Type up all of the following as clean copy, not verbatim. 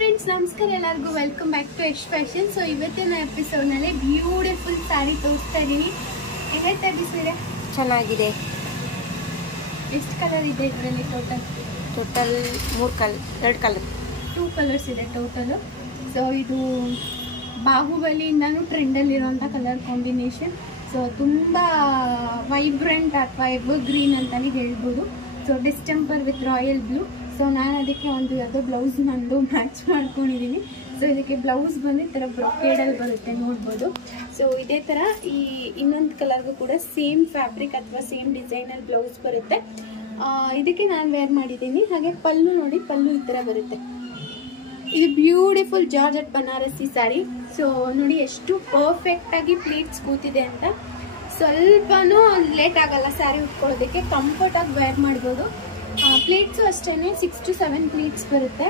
Friends ನಮಸ್ಕಾರ ಎಲ್ಲರಿಗೂ welcome back to Yash fashion. So ಇವತ್ತಿನ ಎಪಿಸೋಡ್ನಲ್ಲಿ ಬ್ಯೂಟಿಫುಲ್ ಸ್ಯಾರಿ ತೋರಿಸ್ತಾ ಇದ್ದೀನಿ. ಹೇಗೆ ಬಿಸಿದೆ? ಚೆನ್ನಾಗಿದೆ. ಎಷ್ಟು ಕಲರ್ ಇದೆ ಇದರಲ್ಲಿ? ಟೋಟಲ್ 2 ಕಲರ್ಸ್ ಇದೆ ಟೋಟಲು. ಸೊ ಇದು ಬಾಹುಬಲಿಯಿಂದನೂ ಟ್ರೆಂಡಲ್ಲಿರುವಂಥ ಕಲರ್ ಕಾಂಬಿನೇಷನ್. ಸೊ ತುಂಬ ವೈಬ್ರೆಂಟ್ ಅಥವಾ ಎವರ್ ಗ್ರೀನ್ ಅಂತಲೇ ಹೇಳ್ಬೋದು. So distemper with royal blue. So ನಾನು ಅದಕ್ಕೆ ಒಂದು ಯಾವುದೋ ಬ್ಲೌಸ್ ನಂದು ಮ್ಯಾಚ್ ಮಾಡ್ಕೊಂಡಿದ್ದೀನಿ. ಸೊ ಇದಕ್ಕೆ ಬ್ಲೌಸ್ ಬಂದು ಈ ಥರ ಬ್ರೊಕೇಡಲ್ಲಿ ಬರುತ್ತೆ, ನೋಡ್ಬೋದು. ಸೊ ಇದೇ ಥರ ಈ ಇನ್ನೊಂದು ಕಲರ್ಗೂ ಕೂಡ ಸೇಮ್ ಫ್ಯಾಬ್ರಿಕ್ ಅಥವಾ ಸೇಮ್ ಡಿಸೈನರ್ ಬ್ಲೌಸ್ ಬರುತ್ತೆ. ಇದಕ್ಕೆ ನಾನು ವೇರ್ ಮಾಡಿದ್ದೀನಿ. ಹಾಗೆ ಪಲ್ಲು ನೋಡಿ, ಪಲ್ಲು ಈ ಥರ ಬರುತ್ತೆ. ಇದು beautiful georgette Banarasi sari. So ನೋಡಿ ಎಷ್ಟು ಪರ್ಫೆಕ್ಟಾಗಿ ಪ್ಲೀಟ್ಸ್ ಕೂತಿದೆ ಅಂತ. ಸ್ವಲ್ಪನೂ ಲೇಟ್ ಆಗಲ್ಲ ಸ್ಯಾರಿ ಉಟ್ಕೊಳ್ಳೋದಕ್ಕೆ, ಕಂಫರ್ಟಾಗಿ ವೇರ್ ಮಾಡ್ಬೋದು. ಪ್ಲೀಟ್ಸು ಅಷ್ಟೇ 6 to 7 ಪ್ಲೀಟ್ಸ್ ಬರುತ್ತೆ.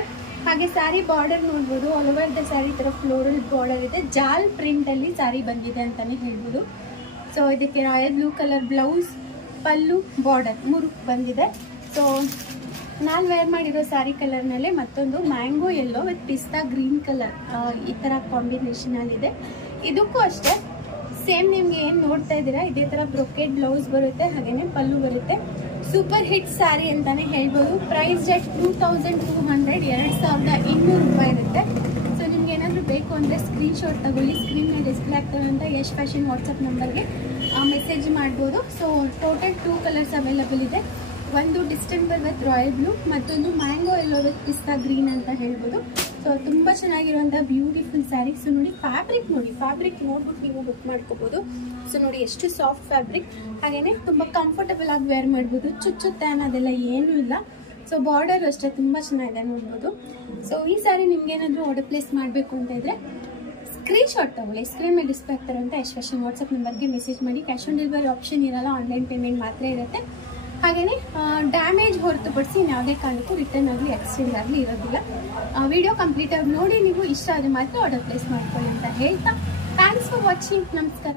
ಹಾಗೆ ಸ್ಯಾರಿ ಬಾರ್ಡರ್ ನೋಡ್ಬೋದು, ಆಲ್ ಓವರ್ ದ ಸ್ಯಾರಿ ಥರ ಫ್ಲೋರಲ್ ಬಾರ್ಡರ್ ಇದೆ. ಜಾಲ್ ಪ್ರಿಂಟಲ್ಲಿ ಸ್ಯಾರಿ ಬಂದಿದೆ ಅಂತಲೇ ಹೇಳ್ಬೋದು. ಸೊ ಇದಕ್ಕೆ ರಾಯಲ್ ಬ್ಲೂ ಕಲರ್ ಬ್ಲೌಸ್, ಪಲ್ಲು, ಬಾರ್ಡರ್ 3 ಬಂದಿದೆ. ಸೊ ನಾನು ವೇರ್ ಮಾಡಿರೋ ಸ್ಯಾರಿ ಕಲರ್ನಲ್ಲೇ ಮತ್ತೊಂದು ಮ್ಯಾಂಗೋ ಯೆಲ್ಲೋ ವಿತ್ ಪಿಸ್ತಾ ಗ್ರೀನ್ ಕಲರ್ ಈ ಥರ ಕಾಂಬಿನೇಷನಲ್ಲಿದೆ. ಇದಕ್ಕೂ ಅಷ್ಟೇ ಸೇಮ್ ನಿಮ್ಗೆ ಏನು ನೋಡ್ತಾ ಇದ್ದೀರಾ ಇದೇ ಥರ ಬ್ರೊಕೆಟ್ ಬ್ಲೌಸ್ ಬರುತ್ತೆ, ಹಾಗೆಯೇ ಪಲ್ಲು ಬರುತ್ತೆ. ಸೂಪರ್ ಹಿಟ್ ಸ್ಯಾರಿ ಅಂತಾನೆ ಹೇಳ್ಬೋದು. ಪ್ರೈಸ್ ಜೆಟ್ 2200, 2200 ರೂಪಾಯಿ ಇರುತ್ತೆ. ಸೊ ನಿಮ್ಗೆ ಏನಾದರೂ ಬೇಕು ಅಂದರೆ ಸ್ಕ್ರೀನ್ಶಾಟ್ ತಗೊಳ್ಳಿ. ಸ್ಕ್ರೀನ್ ಮೇಲೆ ಡಿಸ್ಪ್ಲೇ ಆಗ್ತಾರಂತ ಯಶ್ ಫ್ಯಾಷನ್ ವಾಟ್ಸಪ್ ನಂಬರ್ಗೆ ಮೆಸೇಜ್ ಮಾಡ್ಬೋದು. ಸೊ ಟೋಟಲ್ 2 ಕಲರ್ಸ್ ಅವೈಲಬಲ್ ಇದೆ. ಒಂದು ಡಿಸ್ಟೆಂಪರ್ ವಿತ್ ರಾಯಲ್ ಬ್ಲೂ, ಮತ್ತೊಂದು ಮ್ಯಾಂಗೋ ಯೆಲ್ಲೋ ವಿತ್ ಪಿಸ್ತಾ ಗ್ರೀನ್ ಅಂತ ಹೇಳ್ಬೋದು. ಸೊ ತುಂಬ ಚೆನ್ನಾಗಿರುವಂಥ ಬ್ಯೂಟಿಫುಲ್ ಸ್ಯಾರಿ. ಸೊ ನೋಡಿ ಫ್ಯಾಬ್ರಿಕ್ ನೋಡಿ, ಫ್ಯಾಬ್ರಿಕ್ ನೋಡ್ಬಿಟ್ಟು ನೀವು ಬುಕ್ ಮಾಡ್ಕೋಬೋದು. ಸೊ ನೋಡಿ ಎಷ್ಟು ಸಾಫ್ಟ್ ಫ್ಯಾಬ್ರಿಕ್, ಹಾಗೆಯೇ ತುಂಬ ಕಂಫರ್ಟಬಲ್ ಆಗಿ ವೇರ್ ಮಾಡ್ಬೋದು. ಚುಚ್ಚುತ್ತೆ ಅನ್ನೋದೆಲ್ಲ ಏನೂ ಇಲ್ಲ. ಸೊ ಬಾರ್ಡರ್ ಅಷ್ಟೇ ತುಂಬ ಚೆನ್ನಾಗಿದೆ, ನೋಡ್ಬೋದು. ಸೊ ಈ ಸ್ಯಾರಿ ನಿಮ್ಗೆ ಏನಾದರೂ ಆರ್ಡರ್ ಪ್ಲೇಸ್ ಮಾಡಬೇಕು ಅಂತ ಇದ್ರೆ ಸ್ಕ್ರೀನ್ಶಾಟ್ ತಗೊಳ್ಳಿ. ಸ್ಕ್ರೀನ್ ಮೇಲೆ ಡಿಸ್ಪ್ಲೇ ಆಗ್ತಾರಂತ ಯಶ್ ಫ್ಯಾಷನ್ ವಾಟ್ಸಪ್ ನಂಬರ್ಗೆ ಮೆಸೇಜ್ ಮಾಡಿ. ಕ್ಯಾಶ್ ಆನ್ ಡೆಲಿವರಿ ಆಪ್ಷನ್ ಇರಲ್ಲ, ಆನ್ಲೈನ್ ಪೇಮೆಂಟ್ ಮಾತ್ರ ಇರುತ್ತೆ. ಹಾಗೆಯೇ ಡ್ಯಾಮೇಜ್ ಹೊರತುಪಡಿಸಿ ಯಾವುದೇ ಕಾರಣಕ್ಕೂ ರಿಟರ್ನ್ ಆಗಲಿ ಎಕ್ಸ್ಚೇಂಜ್ ಆಗಲಿ ಇರೋದಿಲ್ಲ. ವಿಡಿಯೋ ಕಂಪ್ಲೀಟಾಗಿ ನೋಡಿ ನೀವು ಇಷ್ಟ ಆದರೆ ಮಾತ್ರ ಆರ್ಡರ್ ಪ್ಲೇಸ್ ಮಾಡ್ಕೊಳ್ಳಿ ಅಂತ ಹೇಳ್ತಾ ಥ್ಯಾಂಕ್ಸ್ ಫಾರ್ ವಾಚಿಂಗ್. ನಮಸ್ಕಾರ.